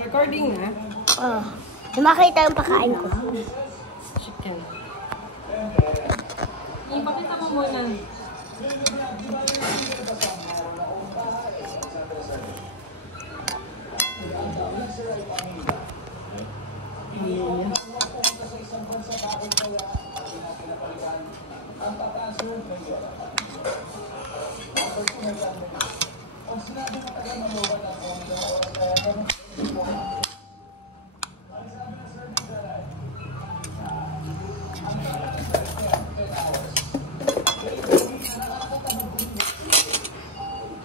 Recording na? Oo. Makita yung pakain ko. Chicken. Ipakita mo muna.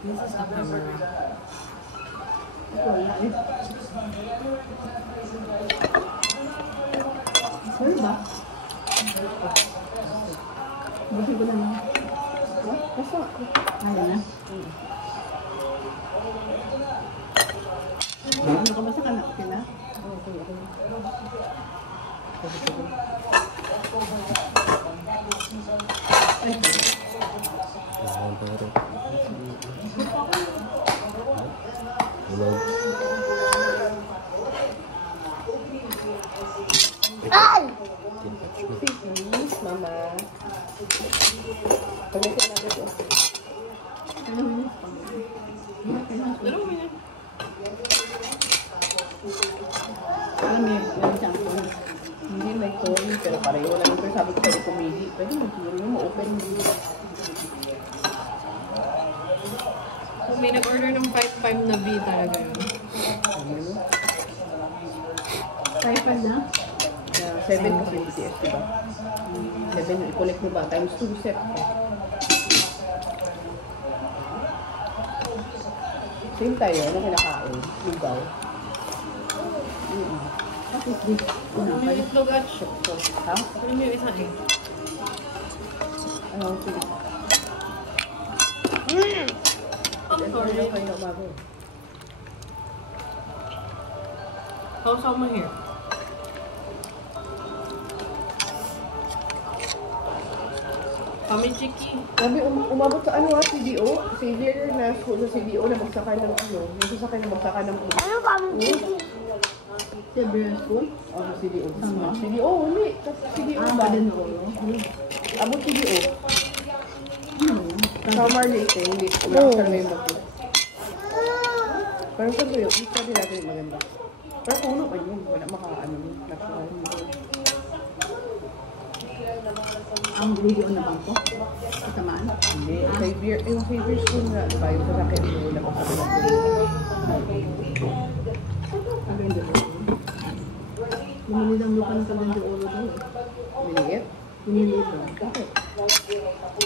This is the camera. Sorry ba? Buti ko lang. Kaso, ayaw na. Ano ka ba sa kanak sila? Oo, okay. Ay! Mama. Pagkakit natin ito. Alam niyo, yung shampoo. Hindi may phone, pero pareho lang. Pero sabi ko pwede pumili. Pwede mag-turo yung ma-open. Kung may nag-order ng 5-5 na B talaga yun. Ano? Typhoon na? 7 kasi BTS, diba? 7, i-collect mo ba? Times 2 set. Same tayo, ano kinakain? Lugaw. Bakit this? Yung itlog at shook. Ha? Yung isa eh. Ano? Sige. I'm sorry. Ano kayo bago? How's someone here? Kami chiki. Sabi, umabot sa ano ha, CDO? Xavier na school sa CDO na magsakay ng ano? Yung sasakay na magsakay ng ulo. Ano kami? Xavier school? Oo, sa CDO. CDO, uli. CDO ba? Abot CDO. Summer late eh, hindi. Umakasal na yung bago. Parang sabi yun, sabi natin yung maganda. Pero puno pa yun, wala makaano yun. Natural yun. Ang video na bangko? Kasamaan? Hindi. Yung Xavier school na, diba? Yung sasakyan mo na magsakay ng ulo. Maganda ko. Bumili lang lupa ng Cagayan de Oro daw eh. Maliit? Bumili ito. Bakit?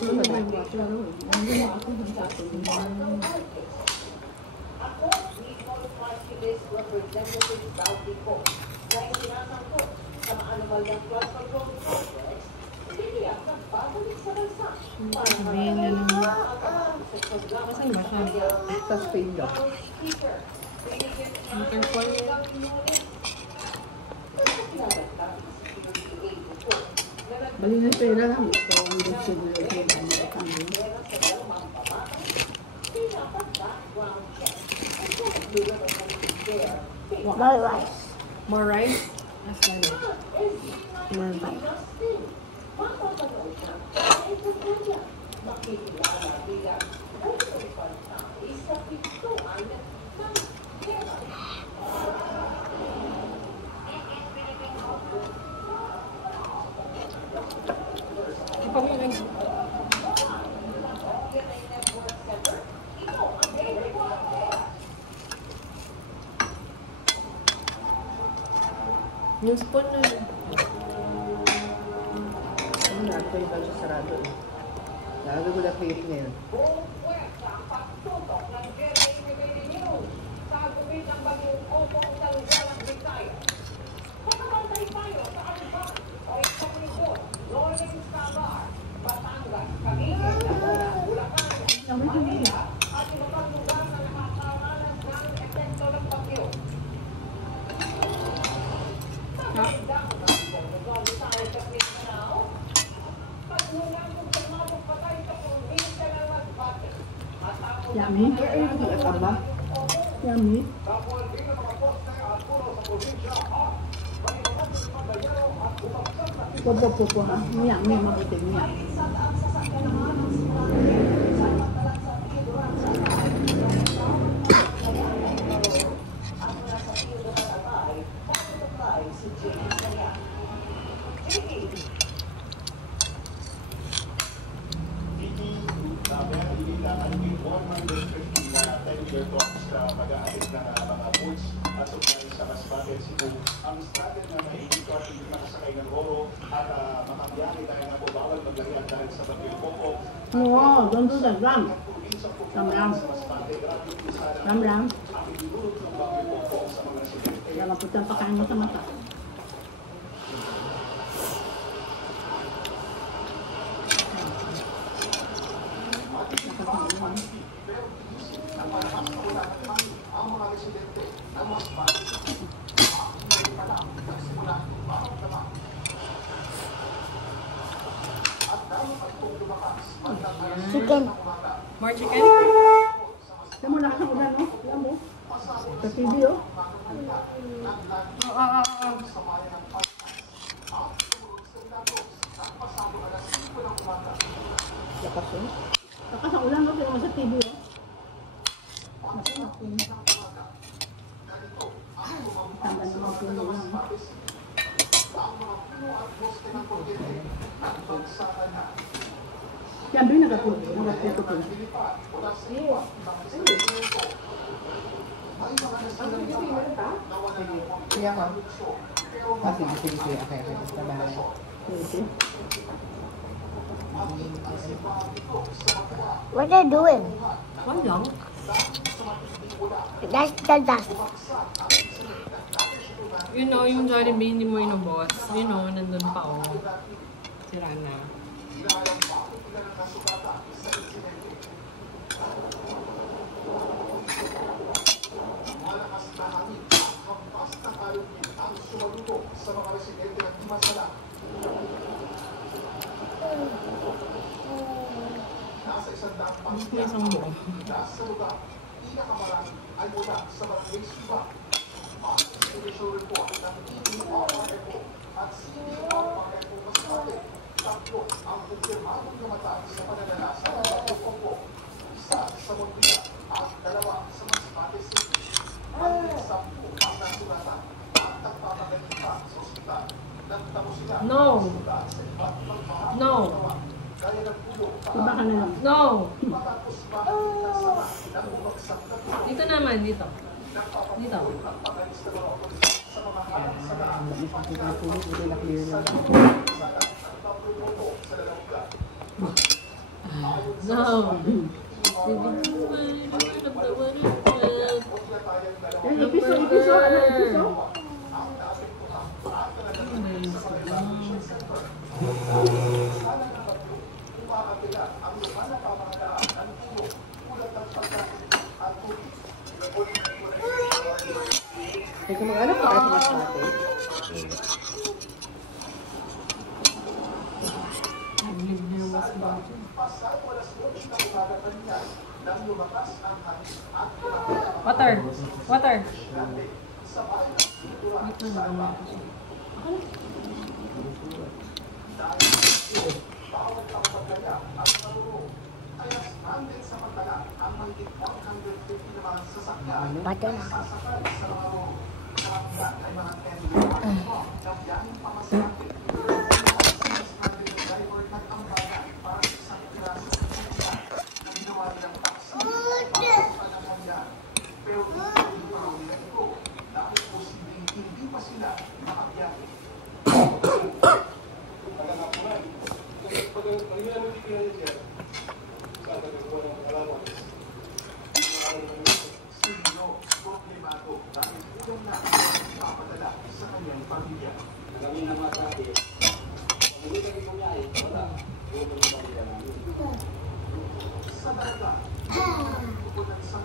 Ano ba yung water daw eh? Hindi na ako din sa atin. Sabihin niya naman. Kasan ba siya? Sa Spain daw. Waterfall. Bali na pera lang. Ito ang gusto mo yung more rice. More rice? That's fine. More rice. Ipag mo yung yung spoon na yun. Ano na, ito yung budget sarado eh. Nagagod ang clearing ngayon. Yummy. Ay, ito ang ama. Yummy. Popo ha. Miyak, mabuti miyak. No, don't do that. Ram. Ram. Jangan putar pakai mata-mata. Chicken. More chicken? Kamu nak udah no? Kamu. Sa TV oh. Lakas yun. Lakas ang ulan no, pero sa TV oh. Tanda naman po nyo lang. Yan, bin nagaputo po. Kaya ka? Sige. Okay. Sabay. Okay. What are you doing? One lang. That's the dust. You know, yung Jollibee hindi mo inubos. You know, nandun pa oh. Sira na. May isang buo. No! Iba ka na lang. No! Dito naman, dito. No! Ipiso. Ano ipiso? Kung mag-anak pa kayo sa masbate. Water! Butter.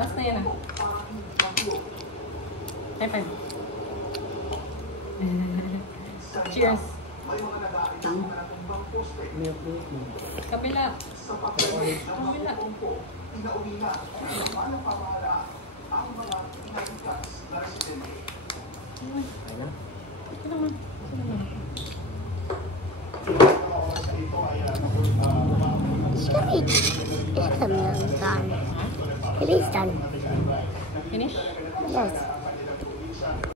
Last na yan ah. High five. Cheers. Kabila. Kabila. Done. It is done. Finish? Yes.